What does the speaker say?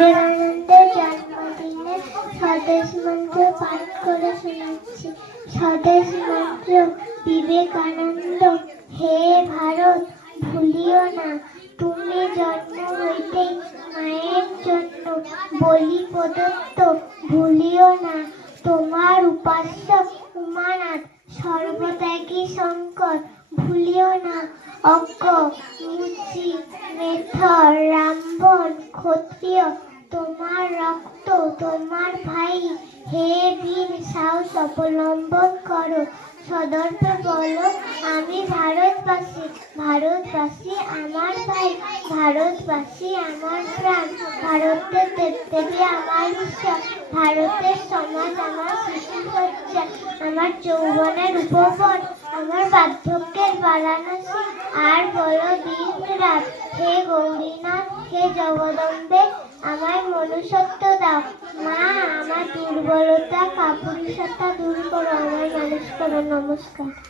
বিবেকানন্দের জন্মদিনে স্বদেশ মন্ত্র পাঠ করে শোনাচ্ছি। স্বদেশ মন্ত্র। বিবেকানন্দ। হে ভারত, ভুলিও না তুমি জন্ম হইতেই মায়ের জন্য বলি প্রদত্ত। ভুলিও না তোমার উপাস্য উমানাথ, সর্বত্যাগী শঙ্কর। ভুলিও না অজ্ঞ, মুচি, মেথর, রামবন, ক্ষত্রিয় তোমার রক্ত, তোমার ভাই। হে বীর, সাহস অবলম্বন করো, সদর্পে বলো আমি ভারতবাসী। ভারতবাসী আমার ভাই, ভারতবাসী আমার প্রাণ। ভারতের দেবদেবী আমার ঈশ্বর, ভারতের সমাজ আমার শিশুসজ্জা, আমার যৌবনের উপবন, আমার বার্ধক্যের বারাণসী। আর বলো দিন-রাত, হে গৌরীনাথ, হে জগদম্বে, আমায় মনুষ্যত্ব দাও। মা, আমার দুর্বলতা কাপুরুষতা দূর করো, আমায় মানুষ করো। নমস্কার।